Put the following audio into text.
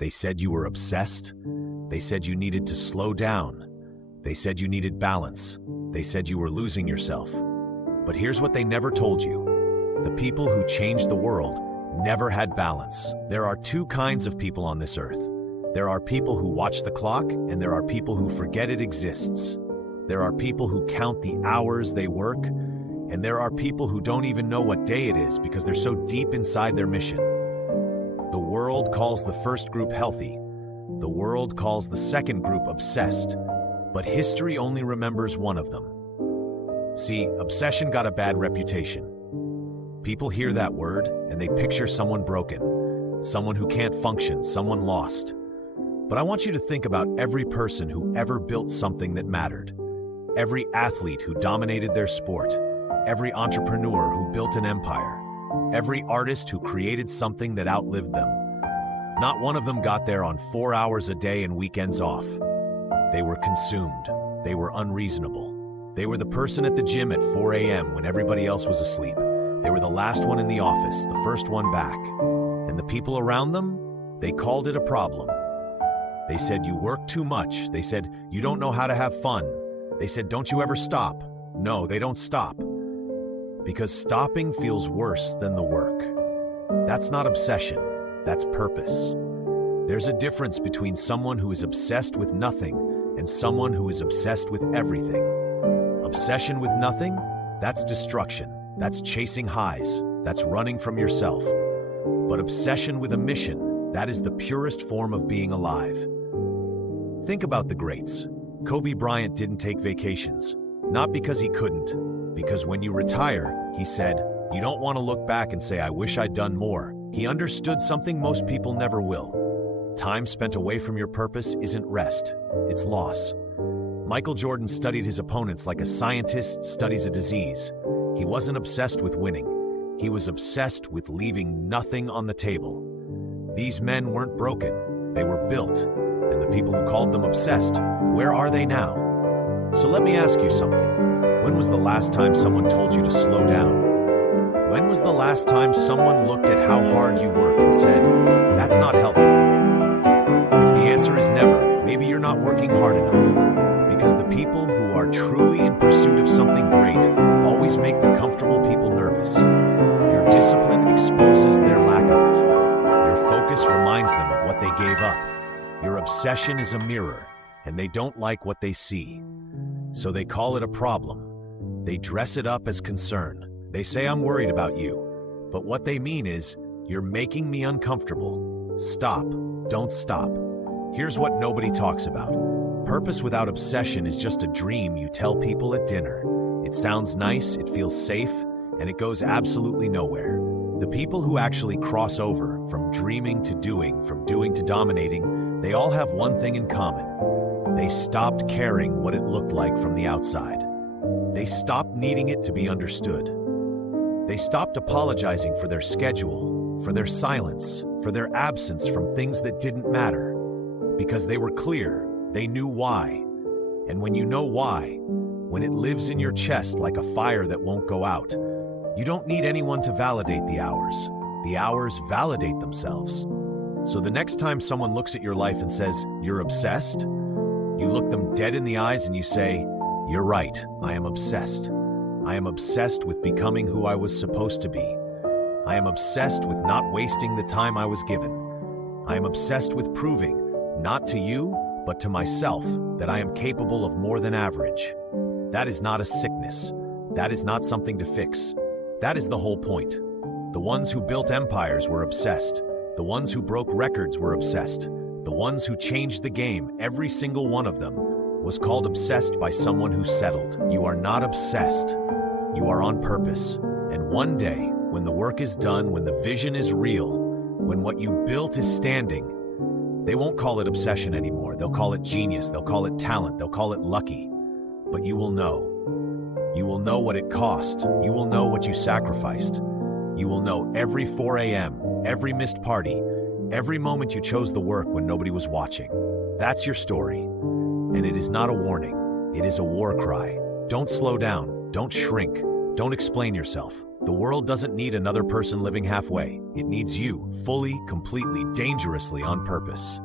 They said you were obsessed. They said you needed to slow down. They said you needed balance. They said you were losing yourself. But here's what they never told you. The people who changed the world never had balance. There are two kinds of people on this earth. There are people who watch the clock, and there are people who forget it exists. There are people who count the hours they work, and there are people who don't even know what day it is because they're so deep inside their mission. The world calls the first group healthy. The world calls the second group obsessed. But history only remembers one of them. See, obsession got a bad reputation. People hear that word and they picture someone broken, someone who can't function, someone lost. But I want you to think about every person who ever built something that mattered. Every athlete who dominated their sport. Every entrepreneur who built an empire. Every artist who created something that outlived them. Not one of them got there on 4 hours a day and weekends off. They were consumed. They were unreasonable. They were the person at the gym at 4 a.m. when everybody else was asleep. They were the last one in the office, the first one back. And the people around them, they called it a problem. They said, you work too much. They said, you don't know how to have fun. They said, don't you ever stop? No, they don't stop. Because stopping feels worse than the work. That's not obsession, that's purpose. There's a difference between someone who is obsessed with nothing and someone who is obsessed with everything. Obsession with nothing, that's destruction. That's chasing highs. That's running from yourself. But obsession with a mission, that is the purest form of being alive. Think about the greats. Kobe Bryant didn't take vacations. Not because he couldn't. Because when you retire, he said, you don't want to look back and say, I wish I'd done more. He understood something most people never will. Time spent away from your purpose isn't rest, it's loss. Michael Jordan studied his opponents like a scientist studies a disease. He wasn't obsessed with winning. He was obsessed with leaving nothing on the table. These men weren't broken, they were built. And the people who called them obsessed, where are they now? So let me ask you something. When was the last time someone told you to slow down? When was the last time someone looked at how hard you work and said, that's not healthy? If the answer is never, maybe you're not working hard enough. Because the people who are truly in pursuit of something great always make the comfortable people nervous. Your discipline exposes their lack of it. Your focus reminds them of what they gave up. Your obsession is a mirror, and they don't like what they see. So they call it a problem. They dress it up as concern. They say, I'm worried about you. But what they mean is, you're making me uncomfortable. Stop. Don't stop. Here's what nobody talks about. Purpose without obsession is just a dream you tell people at dinner. It sounds nice, it feels safe, and it goes absolutely nowhere. The people who actually cross over from dreaming to doing, from doing to dominating, they all have one thing in common. They stopped caring what it looked like from the outside. They stopped needing it to be understood. They stopped apologizing for their schedule, for their silence, for their absence from things that didn't matter. Because they were clear, they knew why. And when you know why, when it lives in your chest like a fire that won't go out, you don't need anyone to validate the hours. The hours validate themselves. So the next time someone looks at your life and says, you're obsessed, you look them dead in the eyes and you say, you're right, I am obsessed. I am obsessed with becoming who I was supposed to be. I am obsessed with not wasting the time I was given. I am obsessed with proving, not to you, but to myself, that I am capable of more than average. That is not a sickness. That is not something to fix. That is the whole point. The ones who built empires were obsessed. The ones who broke records were obsessed. The ones who changed the game, every single one of them, was called obsessed by someone who settled. You are not obsessed. You are on purpose. And one day, when the work is done, when the vision is real, when what you built is standing, they won't call it obsession anymore. They'll call it genius. They'll call it talent. They'll call it lucky. But you will know. You will know what it cost. You will know what you sacrificed. You will know every 4 a.m., every missed party, every moment you chose the work when nobody was watching. That's your story. And it is not a warning. It is a war cry. Don't slow down. Don't shrink. Don't explain yourself. The world doesn't need another person living halfway. It needs you, fully, completely, dangerously on purpose.